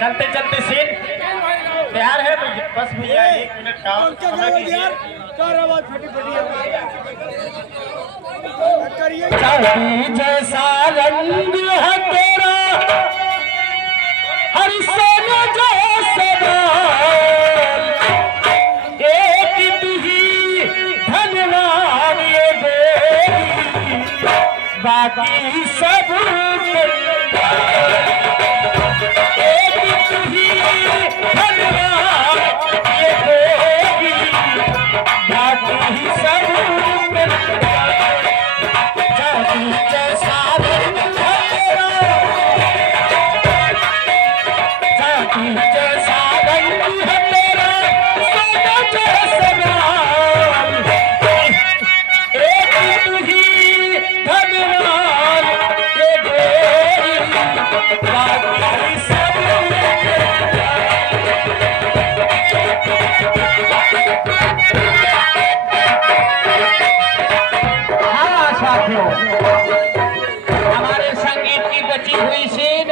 चलते चलते सीन तैयार है बस भैया 1 मिनट का समय दीजिए। चांदी जैसा रंग है तेरा हर सोने जैसे एक तू ही धनवान ये देवी बाकी सब हमारे संगीत की बची हुई सीन